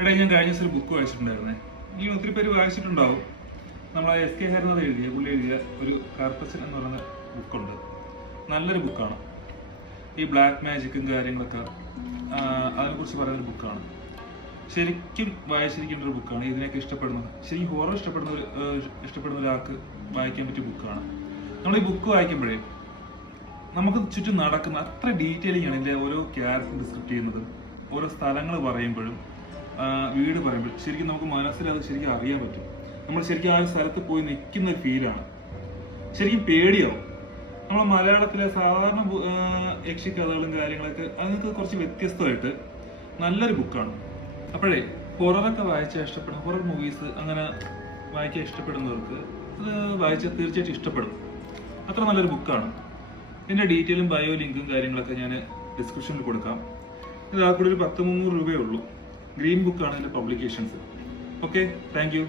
എടാ, ഞാൻ കഴിഞ്ഞ ദിവസം ഒരു ബുക്ക് വായിച്ചിട്ടുണ്ടായിരുന്നേ. ഈ ഒത്തിരി പേര് വായിച്ചിട്ടുണ്ടാവും. നമ്മൾ SK ഹരിനാഥ് പുള്ളി എഴുതിയ ഒരു കാർപ്പച്ചൻ എന്ന് പറയുന്ന ബുക്കുണ്ട്. നല്ലൊരു ബുക്കാണ്. ഈ ബ്ലാക്ക് മാജിക്കും കാര്യങ്ങളൊക്കെ അതിനെക്കുറിച്ച് പറയുന്നൊരു ബുക്കാണ്. ശരിക്കും വായിച്ചിരിക്കേണ്ട ഒരു ബുക്കാണ്. ഇതിനൊക്കെ ഇഷ്ടപ്പെടുന്നത്, ശരിക്കും ഹൊറർ ഇഷ്ടപ്പെടുന്ന ഒരാൾക്ക് വായിക്കാൻ പറ്റിയ ബുക്കാണ്. നമ്മൾ ഈ ബുക്ക് വായിക്കുമ്പോഴേ നമുക്ക് ചുറ്റും നടക്കുന്ന അത്ര ഡീറ്റെയിലിംഗ് ആണ് ഇതിലെ ഓരോ ക്യാരക്ടർ ഡിസ്ക്രിപ്റ്റ് ചെയ്യുന്നത്. ഓരോ സ്ഥലങ്ങൾ പറയുമ്പോഴും വീട് പറയുമ്പോഴും ശരിക്കും നമുക്ക് മനസ്സിൽ അത് ശരിക്കും അറിയാൻ പറ്റും. നമ്മൾ ശരിക്കും ആ ഒരു സ്ഥലത്ത് പോയി നിൽക്കുന്ന ഒരു ഫീലാണ്. ശരിക്കും പേടിയാവും. നമ്മൾ മലയാളത്തിലെ സാധാരണ യക്ഷിക്കഥകളും കാര്യങ്ങളൊക്കെ അതിനൊക്കെ കുറച്ച് വ്യത്യസ്തമായിട്ട് നല്ലൊരു ബുക്കാണ്. അപ്പോഴേ ഹൊററൊക്കെ വായിച്ചാൽ ഇഷ്ടപ്പെടും, ഹൊറർ മൂവീസ് അങ്ങനെ വായിക്കാൻ ഇഷ്ടപ്പെടുന്നവർക്ക് അത് വായിച്ചാൽ തീർച്ചയായിട്ടും ഇഷ്ടപ്പെടും. അത്ര നല്ലൊരു ബുക്കാണ്. ഇതിന്റെ ഡീറ്റെയിലും ബയോ ലിങ്കും കാര്യങ്ങളൊക്കെ ഞാൻ ഡിസ്ക്രിപ്ഷനിൽ കൊടുക്കാം. ഇത് ആ കൂടെ ഒരു 100-300 രൂപയേ ഉള്ളൂ. ഗ്രീൻ ബുക്കാണ് ഇതിന്റെ പബ്ലിക്കേഷൻസ്. Okay, thank you.